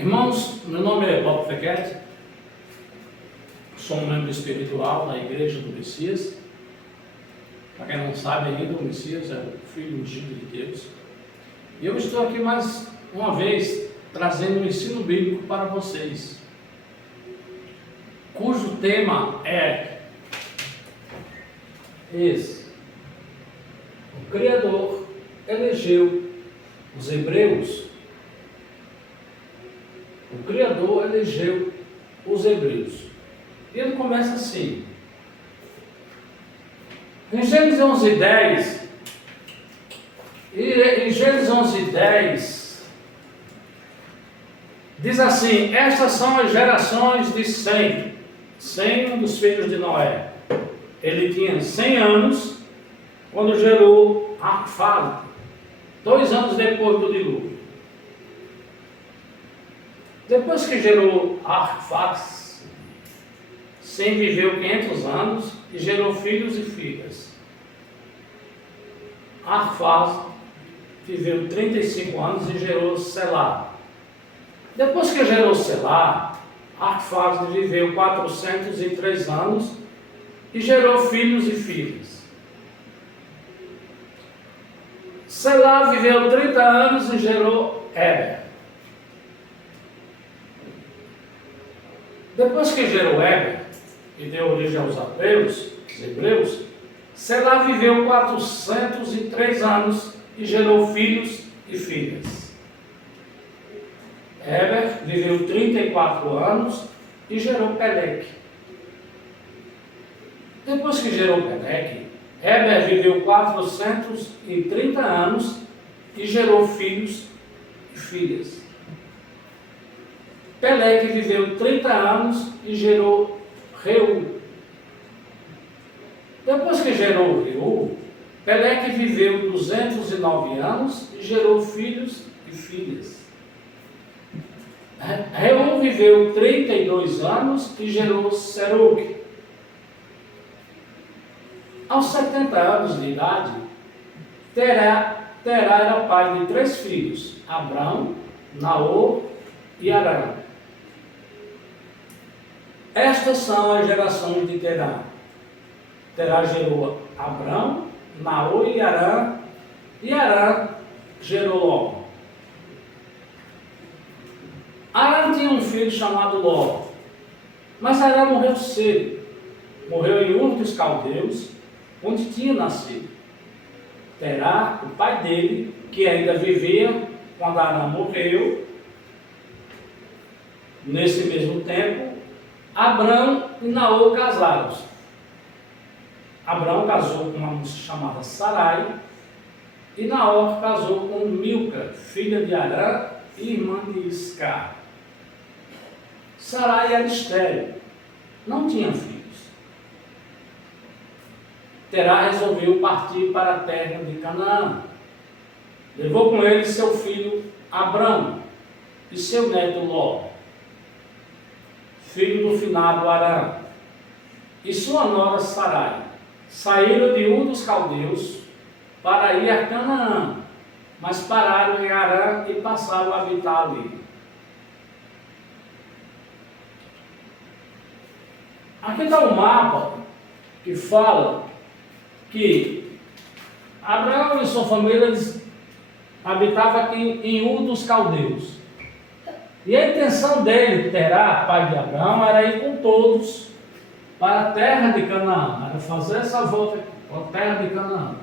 Irmãos, meu nome é Bob Fequete, sou um membro espiritual da Igreja do Messias. Para quem não sabe ainda, o Messias é o Filho ungido de Deus. E eu estou aqui mais uma vez trazendo um ensino bíblico para vocês, cujo tema é esse: o Criador elegeu os hebreus. O Criador elegeu os hebreus. E ele começa assim. Em Gênesis 11:10, diz assim: estas são as gerações de Sem, um dos filhos de Noé. Ele tinha 100 anos quando gerou Arfaxade, 2 anos depois do dilúvio. Depois que gerou Arfaxade, Sem viveu 500 anos e gerou filhos e filhas. Arfaxade viveu 35 anos e gerou Selá. Depois que gerou Selá, Arfaxade viveu 403 anos e gerou filhos e filhas. Selá viveu 30 anos e gerou Éber. Depois que gerou Éber e deu origem aos hebreus, Selá viveu 403 anos e gerou filhos e filhas. Éber viveu 34 anos e gerou Peleque. Depois que gerou Peleque, Éber viveu 430 anos e gerou filhos e filhas. Peleque viveu 30 anos e gerou Reu. Depois que gerou Reu, Peleque viveu 209 anos e gerou filhos e filhas. Reu viveu 32 anos e gerou Serugue. Aos 70 anos de idade, Terá era pai de 3 filhos: Abrão, Naor e Arã. Estas são as gerações de Terá. Terá gerou Abrão, Naor e Arã gerou Ló. Arã tinha um filho chamado Ló, mas Arã morreu cedo. Morreu em Ur dos Caldeus, onde tinha nascido. Terá, o pai dele, que ainda vivia quando Arã morreu, nesse mesmo tempo, Abrão e Naor casaram-se. Abrão casou com uma moça chamada Sarai, e Naor casou com Milca, filha de Arã e irmã de Iscar. Sarai era estéril, não tinha filhos. Terá resolveu partir para a terra de Canaã. Levou com ele seu filho Abrão e seu neto Ló, filho do finado Arã, e sua nora Sarai. Saíram de Ur dos Caldeus para ir a Canaã, mas pararam em Arã e passaram a habitar ali. Aqui está um mapa que fala que Abraão e sua família habitavam aqui em Ur dos Caldeus. E a intenção dele, Terá, pai de Abraão, era ir com todos para a terra de Canaã, era fazer essa volta para a terra de Canaã.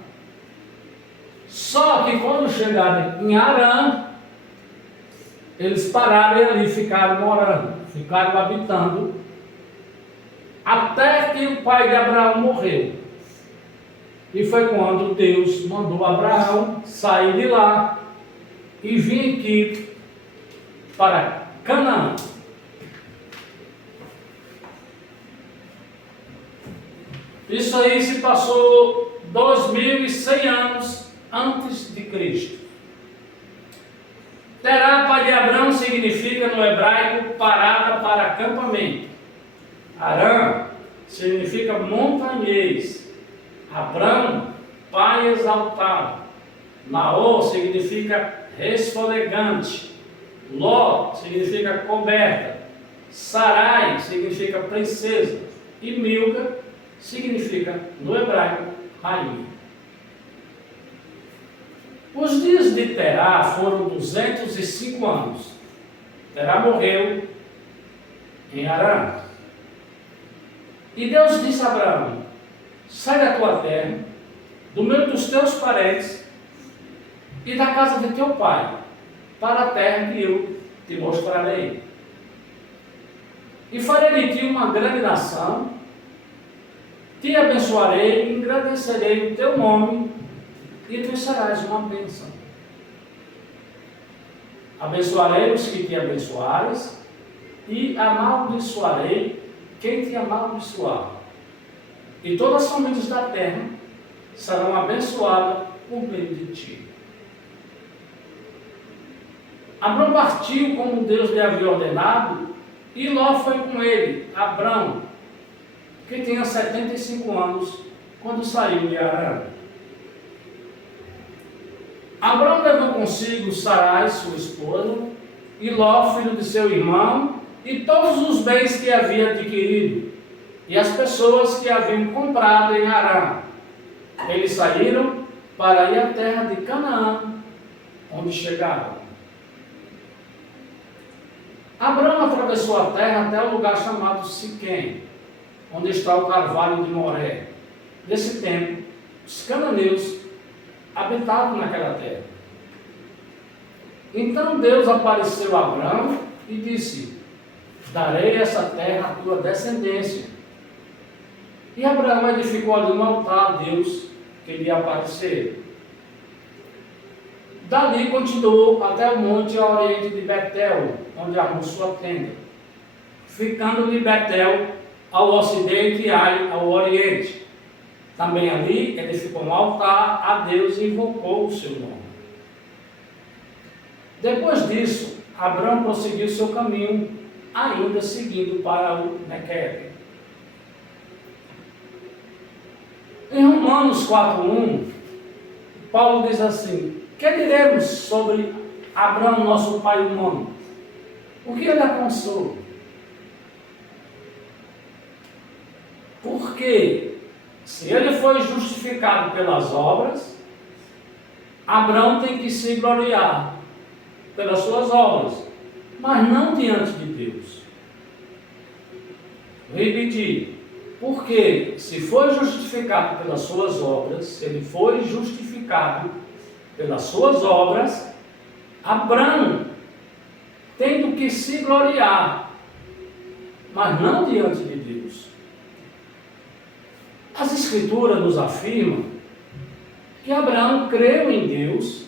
Só que quando chegaram em Arã, eles pararam e ali ficaram morando, ficaram habitando, até que o pai de Abraão morreu. E foi quando Deus mandou Abraão sair de lá e vir aqui para Canaã. Isso aí se passou 2100 anos antes de Cristo. Terá, pai de Abrão, significa no hebraico parada para acampamento. Arã significa montanhês. Abrão, pai exaltado. Naor significa resfolegante. Ló significa coberta, Sarai significa princesa e Milca significa, no hebraico, rainha. Os dias de Terá foram 205 anos. Terá morreu em Harã. E Deus disse a Abraão: sai da tua terra, do meio dos teus parentes e da casa de teu pai, para a terra que eu te mostrarei. E farei de ti uma grande nação, te abençoarei e engrandecerei o teu nome, e tu serás uma bênção. Abençoarei os que te abençoares, e amaldiçoarei quem te amaldiçoar. E todas as famílias da terra serão abençoadas por meio de ti. Abrão partiu como Deus lhe havia ordenado, e Ló foi com ele. Abrão, que tinha 75 anos, quando saiu de Harã. Abrão levou consigo Sarai, sua esposa, e Ló, filho de seu irmão, e todos os bens que havia adquirido, e as pessoas que haviam comprado em Harã. Eles saíram para ir à terra de Canaã, onde chegaram. Abrão atravessou a terra até o lugar chamado Siquém, onde está o carvalho de Moré. Nesse tempo, os cananeus habitavam naquela terra. Então Deus apareceu a Abrão e disse: darei essa terra à tua descendência. E Abraão edificou ali um altar a Deus que lhe apareceu. Dali continuou até o monte a oriente de Betel, onde armou sua tenda, ficando de Betel ao ocidente e Ai ao oriente. Também ali edificou um altar a Deus e invocou o seu nome. Depois disso, Abrão prosseguiu seu caminho, ainda seguindo para o Nequebe. Em Romanos 4:1, Paulo diz assim: que diremos sobre Abrão, nosso pai humano? O que ele alcançou? Porque se ele foi justificado pelas obras, Abrão tem que se gloriar pelas suas obras, mas não diante de Deus. Vou repetir. Porque se foi justificado pelas suas obras, ele foi justificado pelas suas obras, Abrão tendo que se gloriar, mas não diante de Deus. As Escrituras nos afirmam que Abraão creu em Deus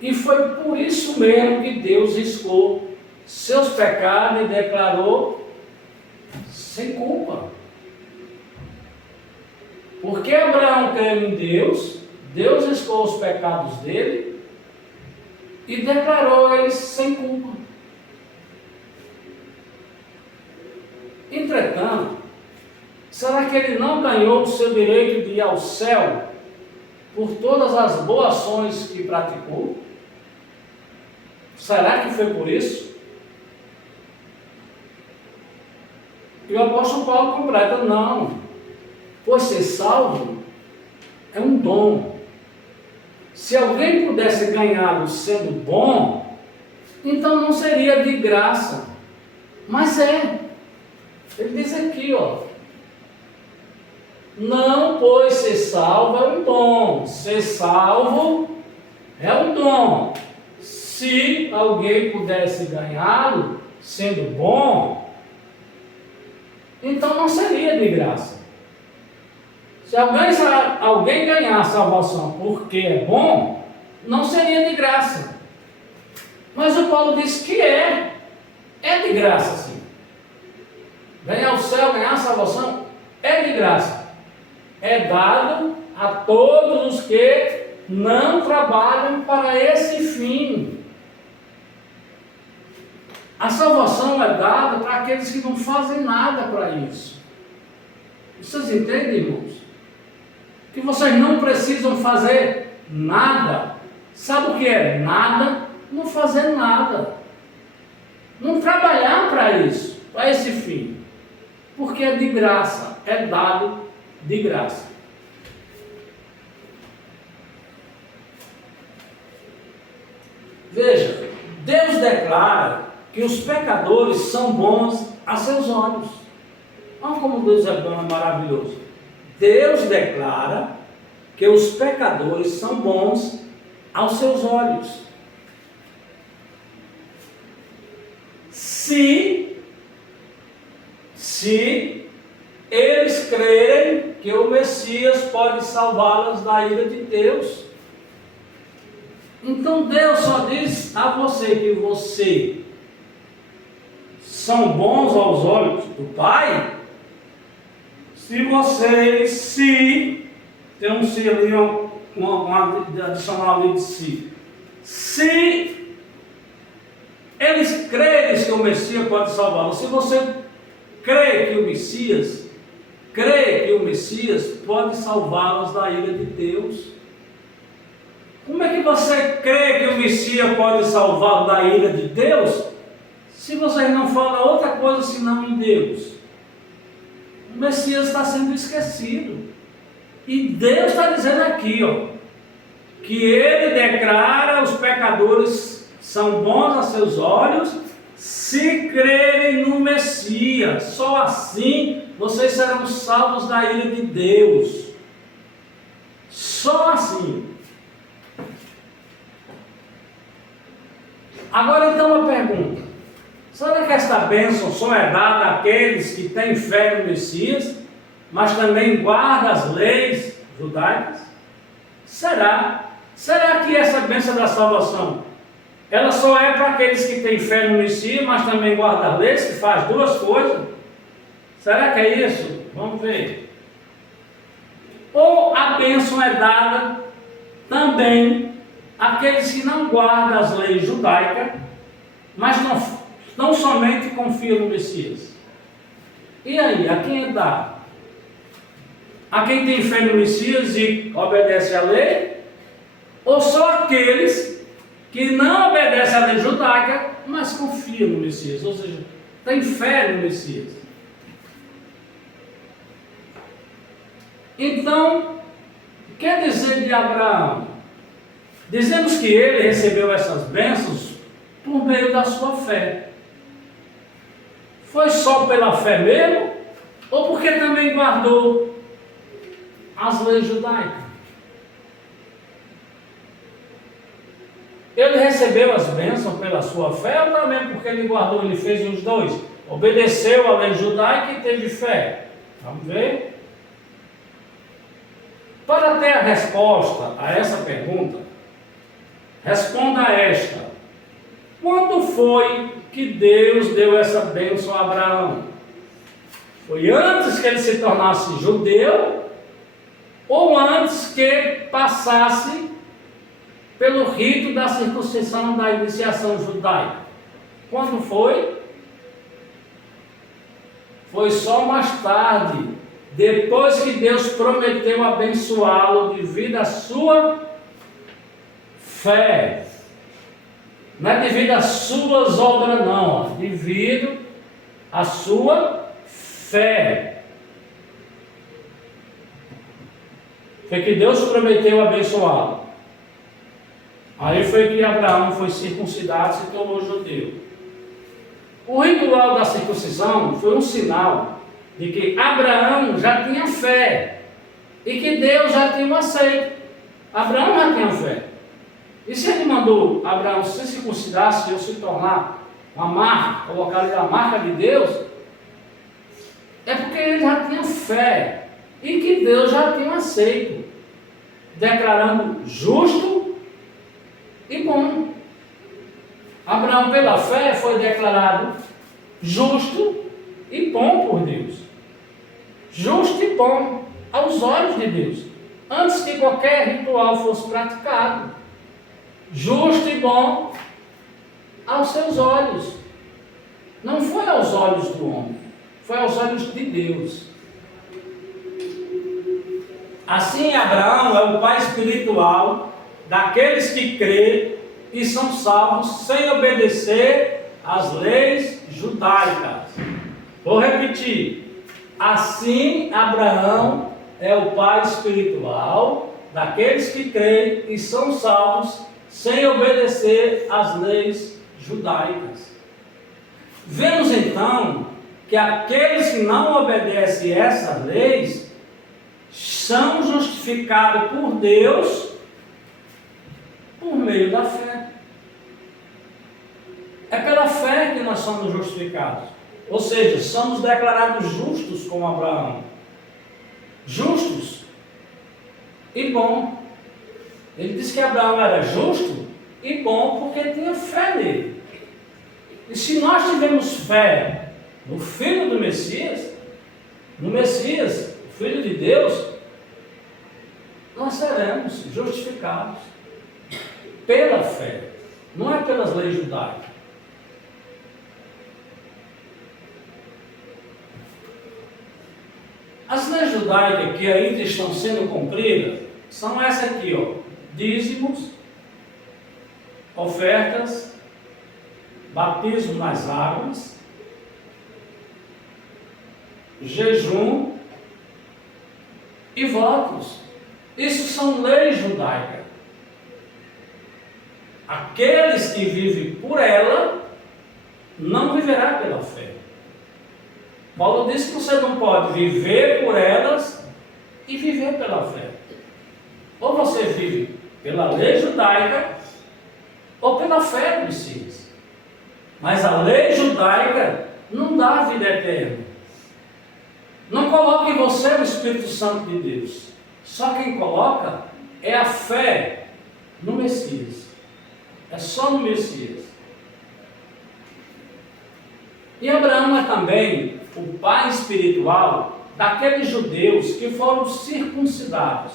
e foi por isso mesmo que Deus riscou seus pecados e declarou sem culpa. Porque Abraão creu em Deus, Deus riscou os pecados dele e declarou eles sem culpa. Entretanto, será que ele não ganhou o seu direito de ir ao céu por todas as boas ações que praticou? Será que foi por isso? E o apóstolo Paulo completa: não. Pois ser salvo é um dom. Se alguém pudesse ganhá-lo sendo bom, então não seria de graça. Mas é. Ele diz aqui, não, pois ser salvo é um dom. Ser salvo é um dom. Se alguém pudesse ganhá-lo sendo bom, então não seria de graça. Se alguém ganhar a salvação porque é bom, não seria de graça. Mas o Paulo diz que é de graça sim. Ganhar o céu, ganhar a salvação, é de graça. É dado a todos os que não trabalham para esse fim. A salvação é dada para aqueles que não fazem nada para isso. Vocês entendem, irmãos? Que vocês não precisam fazer nada. Sabe o que é nada? Não fazer nada. não trabalhar para isso, para esse fim, porque é de graça, é dado de graça. Veja, Deus declara que os pecadores são bons a seus olhos. Olha como Deus é bom, é maravilhoso. Deus declara que os pecadores são bons aos seus olhos. Se eles crerem que o Messias pode salvá-los da ira de Deus. Então Deus só diz a você que você são bons aos olhos do Pai, se vocês, tem um se ali, uma adicional ali de si, se eles crerem que o Messias pode salvá-los, se você crê que o Messias pode salvá-los da ira de Deus, como é que você crê que o Messias pode salvá-lo da ira de Deus, se vocês não falam outra coisa senão em Deus? O Messias está sendo esquecido. E Deus está dizendo aqui, que Ele declara os pecadores são bons a seus olhos, se crerem no Messias. Só assim vocês serão salvos da ira de Deus. Só assim. Agora então uma pergunta. Será que esta bênção só é dada àqueles que têm fé no Messias, mas também guardam as leis judaicas? Será? Será que essa bênção da salvação, ela só é para aqueles que têm fé no Messias, mas também guardam as leis, que faz duas coisas? Será que é isso? Vamos ver. Ou a bênção é dada também àqueles que não guardam as leis judaicas, mas não somente confiam no Messias. E aí, a quem é dado? A quem tem fé no Messias e obedece à lei? Ou só aqueles que não obedecem à lei judaica, mas confiam no Messias, ou seja, têm fé no Messias? Então, o que quer dizer de Abraão? Dizemos que ele recebeu essas bênçãos por meio da sua fé. Foi só pela fé mesmo? Ou porque também guardou as leis judaicas? Ele recebeu as bênçãos pela sua fé ou também porque ele guardou, ele fez os dois? Obedeceu à lei judaica e teve fé? Vamos ver? Para ter a resposta a essa pergunta, responda a esta: quando foi que Deus deu essa bênção a Abraão? Foi antes que ele se tornasse judeu ou antes que passasse pelo rito da circuncisão da iniciação judaica? Quando foi? Foi só mais tarde, depois que Deus prometeu abençoá-lo devido à sua fé. Não é devido às suas obras, não, devido à sua fé. Foi que Deus prometeu abençoá-lo. Aí foi que Abraão foi circuncidado e se tornou judeu. O ritual da circuncisão foi um sinal de que Abraão já tinha fé e que Deus já tinha aceito. Abraão já tinha fé. E se ele mandou Abraão se circuncidar, se se tornar uma marca, colocar ali a marca de Deus, é porque ele já tinha fé e que Deus já tinha aceito, declarando justo e bom. Abraão, pela fé, foi declarado justo e bom por Deus. Justo e bom aos olhos de Deus, antes que qualquer ritual fosse praticado. Justo e bom aos seus olhos. Não foi aos olhos do homem, foi aos olhos de Deus. Assim, Abraão é o pai espiritual daqueles que creem e são salvos sem obedecer as leis judaicas. Vou repetir. Assim, Abraão é o pai espiritual daqueles que creem e são salvos sem obedecer às leis judaicas. Vemos então que aqueles que não obedecem essas leis são justificados por Deus por meio da fé. É pela fé que nós somos justificados. Ou seja, somos declarados justos como Abraão. Justos e bom. Ele disse que Abraão era justo e bom porque tinha fé nele. E se nós tivermos fé no Filho do Messias, no Messias, o Filho de Deus, nós seremos justificados pela fé, não é pelas leis judaicas. As leis judaicas que ainda estão sendo cumpridas são essas aqui, ó: dízimos, ofertas, batismo nas águas, jejum e votos. Isso são leis judaicas. Aqueles que vivem por ela não viverá pela fé. Paulo disse que você não pode viver por elas e viver pela fé. Ou você vive pela lei judaica ou pela fé do Messias. Mas a lei judaica não dá vida eterna. Não coloca em você o Espírito Santo de Deus. Só quem coloca é a fé no Messias. É só no Messias. E Abraão é também o pai espiritual daqueles judeus que foram circuncidados.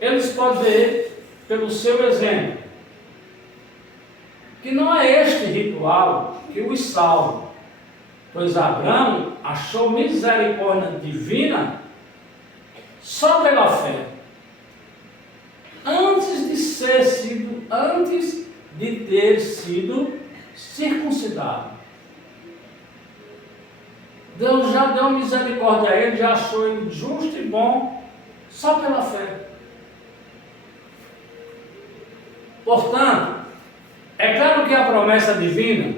Eles podem ver pelo seu exemplo que não é este ritual que os salva, pois Abraão achou misericórdia divina só pela fé, antes de ter sido circuncidado. Deus já deu misericórdia a ele, já achou ele justo e bom só pela fé. Portanto, é claro que a promessa divina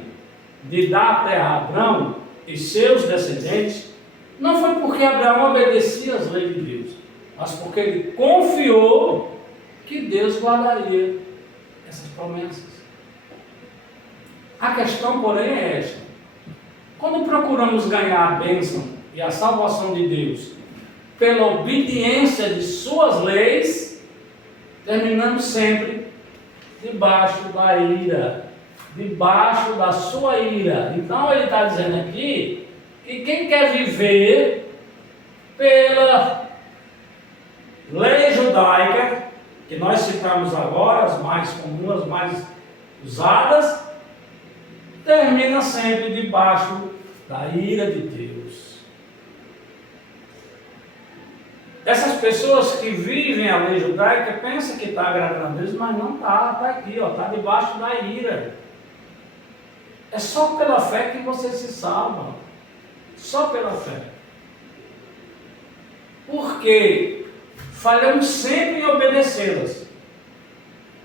de dar a terra a Abraão e seus descendentes não foi porque Abraão obedecia às leis de Deus, mas porque ele confiou que Deus guardaria essas promessas. A questão, porém, é esta: quando procuramos ganhar a bênção e a salvação de Deus pela obediência de suas leis, terminamos sempre debaixo da ira, debaixo da sua ira. Então ele está dizendo aqui que quem quer viver pela lei judaica, que nós citamos agora, as mais comuns, as mais usadas, termina sempre debaixo da ira de Deus. Essas pessoas que vivem a lei judaica pensam que está agradando a Deus, mas não está, está aqui, está debaixo da ira. É só pela fé que você se salva. Só pela fé. Porque falhamos sempre em obedecê-las.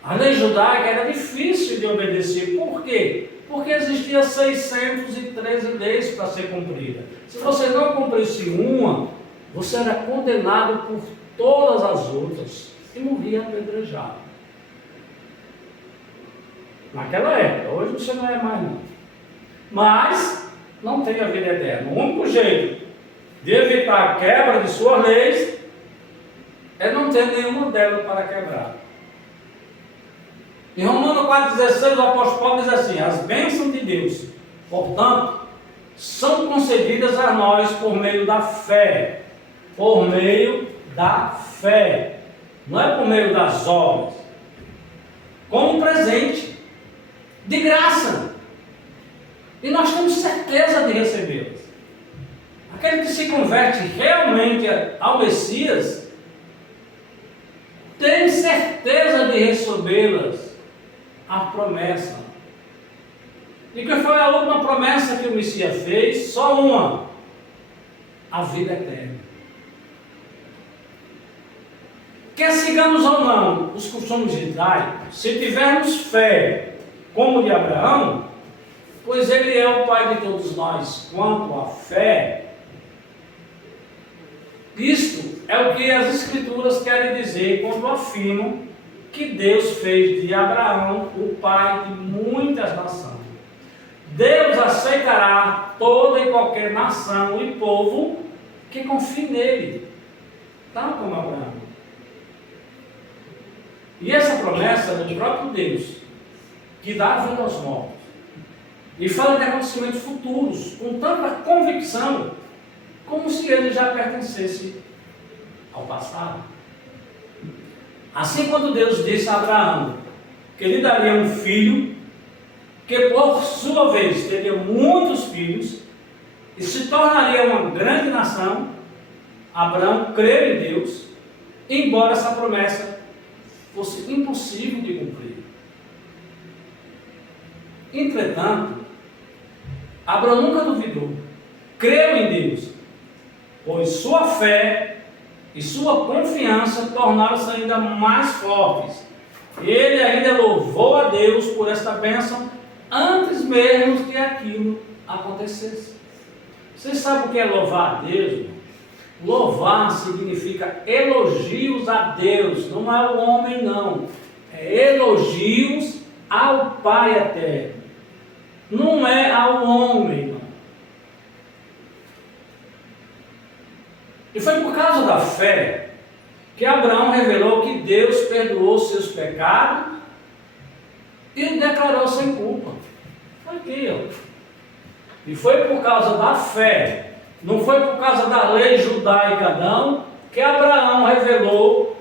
A lei judaica era difícil de obedecer. Por quê? Porque existia 613 leis para ser cumprida. Se você não cumprisse uma, você era condenado por todas as outras e morria apedrejado. Naquela época, hoje você não é mais não. Mas não tem a vida eterna. O único jeito de evitar a quebra de suas leis é não ter nenhuma delas para quebrar. Em Romanos 4,16 o apóstolo Paulo diz assim: as bênçãos de Deus, portanto, são concedidas a nós por meio da fé. Por meio da fé. Não é por meio das obras. Como presente. De graça. E nós temos certeza de recebê-las. Aquele que se converte realmente ao Messias tem certeza de recebê-las, a promessa. E que foi a última promessa que o Messias fez? Só uma: a vida eterna. Quer sigamos ou não os costumes judaicos, se tivermos fé como de Abraão, pois ele é o pai de todos nós. Quanto à fé, isto é o que as Escrituras querem dizer quando afirmam que Deus fez de Abraão o pai de muitas nações. Deus aceitará toda e qualquer nação e povo que confie nele, tal como Abraão. E essa promessa é do próprio Deus, que dá a vida aos mortos, e fala de acontecimentos futuros, com tanta convicção, como se ele já pertencesse ao passado. Assim, quando Deus disse a Abraão que lhe daria um filho, que por sua vez teria muitos filhos, e se tornaria uma grande nação, Abraão creu em Deus, embora essa promessa fosse impossível de cumprir. Entretanto, Abraão nunca duvidou, creu em Deus, pois sua fé e sua confiança tornaram-se ainda mais fortes. Ele ainda louvou a Deus por esta bênção antes mesmo que aquilo acontecesse. Vocês sabem o que é louvar a Deus, irmão? Louvar significa elogios a Deus, não é o homem não, é elogios ao Pai eterno, não é ao homem não. E foi por causa da fé que Abraão revelou que Deus perdoou seus pecados e declarou sem culpa. Aqui, ó. E foi por causa da fé, não foi por causa da lei judaica não, que Abraão revelou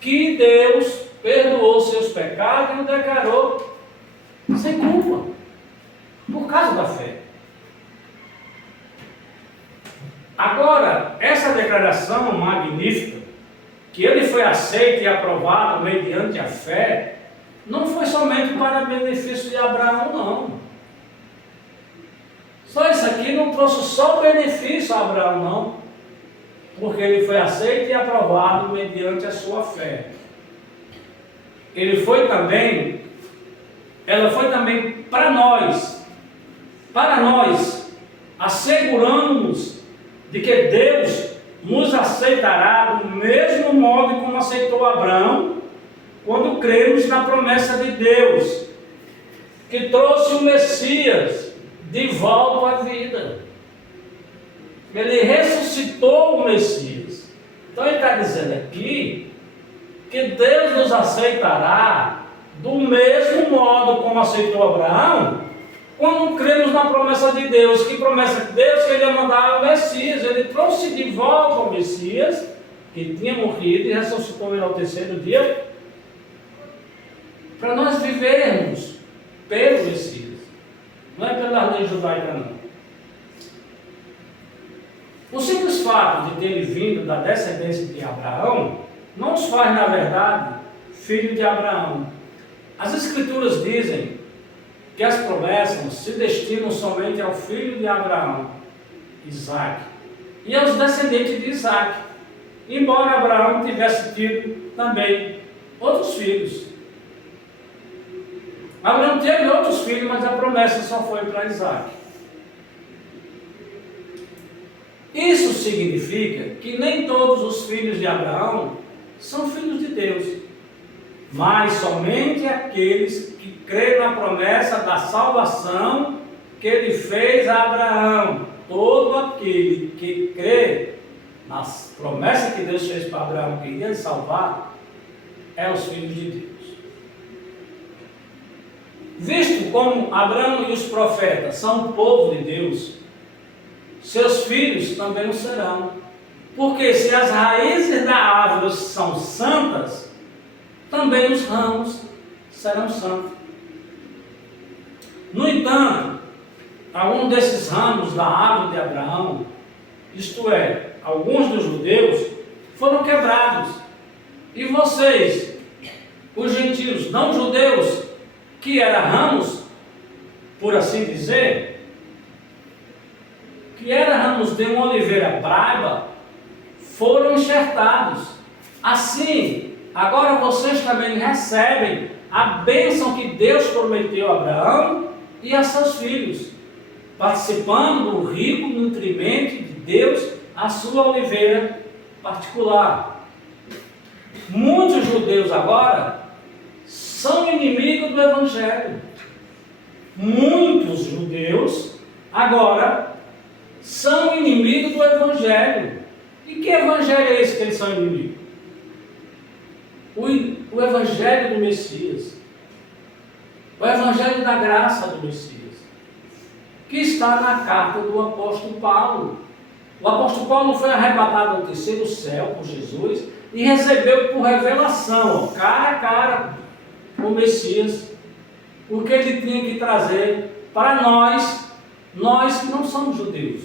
que Deus perdoou seus pecados e o declarou sem culpa, por causa da fé. Agora, essa declaração magnífica, que ele foi aceito e aprovado mediante a fé, não foi somente para benefício de Abraão não. Só isso aqui não trouxe só benefício a Abraão não, porque ele foi aceito e aprovado mediante a sua fé. Ela foi também para nós, assegurando-nos de que Deus nos aceitará do mesmo modo como aceitou Abraão, quando cremos na promessa de Deus, que trouxe o Messias de volta à vida. Ele ressuscitou o Messias. Então ele está dizendo aqui que Deus nos aceitará do mesmo modo como aceitou Abraão, quando cremos na promessa de Deus. Que promessa de Deus? Que ele ia mandar o Messias. Ele trouxe de volta o Messias, que tinha morrido, e ressuscitou ele ao terceiro dia, para nós vivermos pelo Messias. Não é pela lei judaica não. O simples fato de ter vindo da descendência de Abraão não os faz, na verdade, filho de Abraão. As Escrituras dizem que as promessas se destinam somente ao filho de Abraão, Isaac, e aos descendentes de Isaac, embora Abraão tivesse tido também outros filhos. Abraão teve outros filhos, mas a promessa só foi para Isaac. Isso significa que nem todos os filhos de Abraão são filhos de Deus, mas somente aqueles que creem na promessa da salvação que ele fez a Abraão. Todo aquele que crê na promessa que Deus fez para Abraão, que ia salvar, é os filhos de Deus. Visto como Abraão e os profetas são o povo de Deus, seus filhos também o serão. Porque se as raízes da árvore são santas, também os ramos serão santos. No entanto, algum desses ramos da árvore de Abraão, isto é, alguns dos judeus, foram quebrados. E vocês, os gentios não judeus, que eram ramos, por assim dizer, que eram ramos de uma oliveira brava, foram enxertados. Assim, agora vocês também recebem a bênção que Deus prometeu a Abraão e a seus filhos, participando do rico nutrimento de Deus, a sua oliveira particular. Muitos judeus agora são inimigos do Evangelho. Muitos judeus agora são inimigos do Evangelho. E que Evangelho é esse que eles são inimigos? O Evangelho do Messias. O Evangelho da graça do Messias. Que está na carta do apóstolo Paulo. O apóstolo Paulo foi arrebatado ao terceiro céu por Jesus e recebeu por revelação, cara a cara, o Messias, o que ele tinha que trazer para nós que não somos judeus.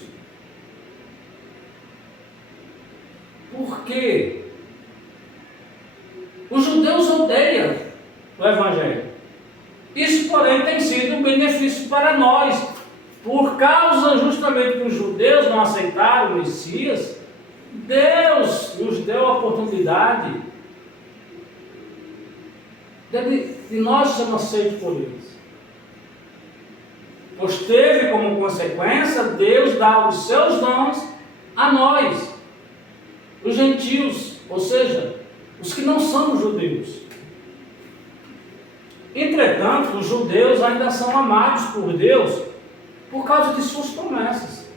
Por quê? Os judeus odeiam o Evangelho. Isso, porém, tem sido um benefício para nós. Por causa justamente que os judeus não aceitaram o Messias, Deus nos deu a oportunidade de nós sermos aceitos por eles. Pois teve como consequência Deus dar os seus dons a nós, os gentios, ou seja, os que não são judeus. Entretanto, os judeus ainda são amados por Deus por causa de suas promessas.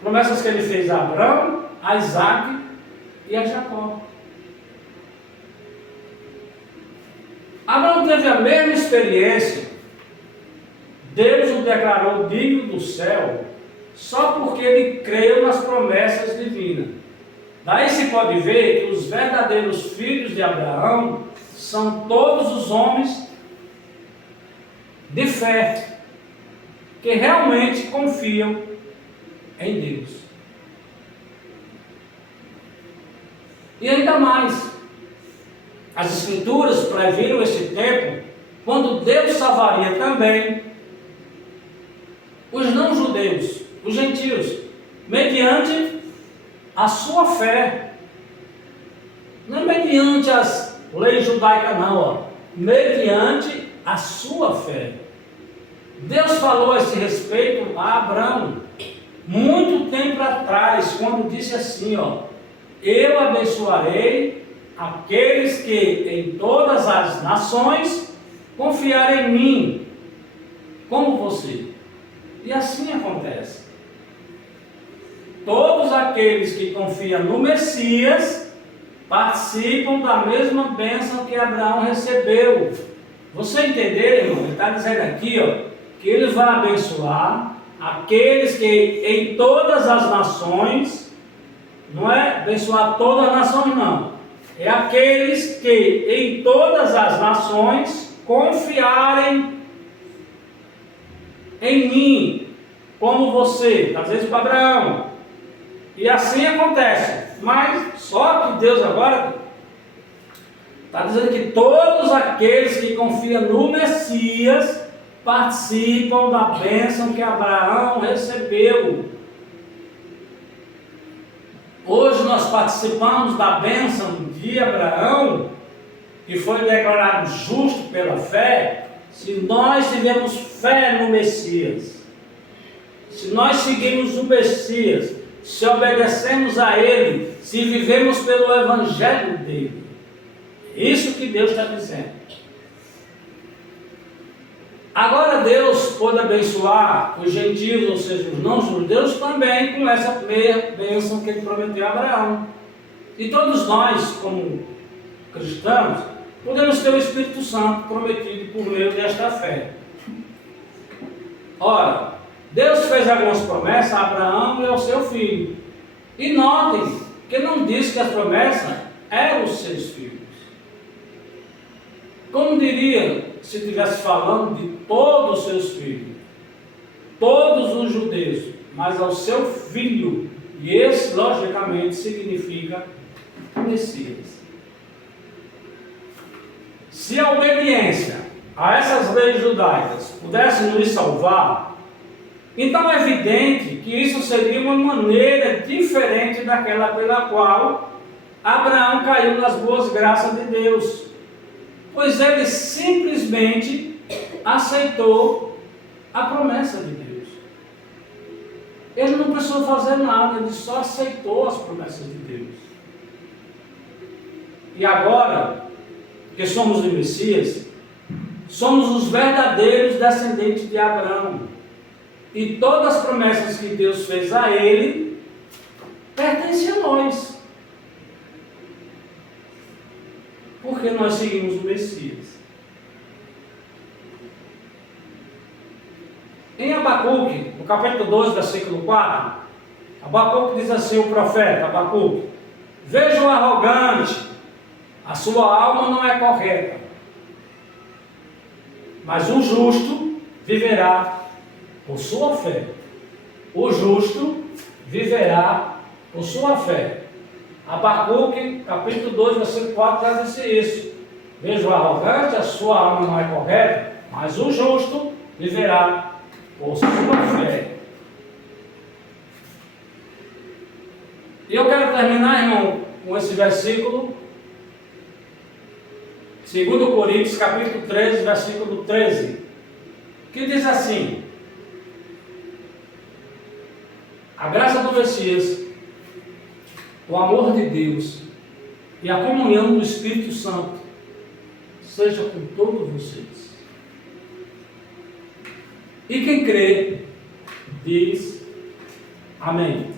Promessas que ele fez a Abraão, a Isaac e a Jacó. Abraão teve a mesma experiência. Deus o declarou digno do céu só porque ele creu nas promessas divinas. Daí se pode ver que os verdadeiros filhos de Abraão são todos os homens de fé, que realmente confiam em Deus. E ainda mais, as Escrituras previram esse tempo, quando Deus salvaria também os não-judeus, os gentios, mediante a sua fé. Não é mediante as leis judaicas não, mediante a sua fé. Deus falou a esse respeito a Abraão, muito tempo atrás, quando disse assim, eu abençoarei aqueles que em todas as nações confiarem em mim, como você. E assim acontece. Todos aqueles que confiam no Messias participam da mesma bênção que Abraão recebeu. Você entender, irmão? Ele está dizendo aqui, que ele vai abençoar aqueles que em todas as nações, não é abençoar todas as nações não, é aqueles que em todas as nações confiarem em mim, como você, está dizendo para Abraão, e assim acontece, mas só que Deus agora está dizendo que todos aqueles que confiam no Messias participam da bênção que Abraão recebeu. Hoje nós participamos da bênção de Abraão, que foi declarado justo pela fé, se nós tivermos fé no Messias, se nós seguirmos o Messias, se obedecemos a Ele, se vivemos pelo Evangelho dele. Isso que Deus está dizendo. Agora Deus pode abençoar os gentios, ou seja, os não-judeus, também com essa bênção que Ele prometeu a Abraão. E todos nós, como cristãos, podemos ter o Espírito Santo prometido por meio desta fé. Ora, Deus fez algumas promessas a Abraão e ao seu filho. E notem que não diz que as promessas eram os seus filhos. Como diria se estivesse falando de todos os seus filhos, todos os judeus, mas ao seu filho, e esse logicamente significa Messias. Se a obediência a essas leis judaicas pudesse nos salvar, então é evidente que isso seria uma maneira diferente daquela pela qual Abraão caiu nas boas graças de Deus, pois ele simplesmente aceitou a promessa de Deus. Ele não precisou fazer nada, ele só aceitou as promessas de Deus. E agora, que somos do Messias, somos os verdadeiros descendentes de Abraão. E todas as promessas que Deus fez a ele pertencem a nós. Porque nós seguimos o Messias. Em Abacuque, no capítulo 2, versículo 4, Abacuque diz assim, o profeta Abacuque: veja o arrogante, a sua alma não é correta, mas o justo viverá por sua fé. O justo viverá por sua fé. Abacuque, capítulo 2, versículo 4, já disse isso. Veja o arrogante, a sua alma não é correta, mas o justo viverá por sua fé. E eu quero terminar, irmão, com esse versículo, 2 Coríntios, capítulo 13, versículo 13, que diz assim: a graça do Messias, o amor de Deus e a comunhão do Espírito Santo seja com todos vocês. E quem crê, diz amém.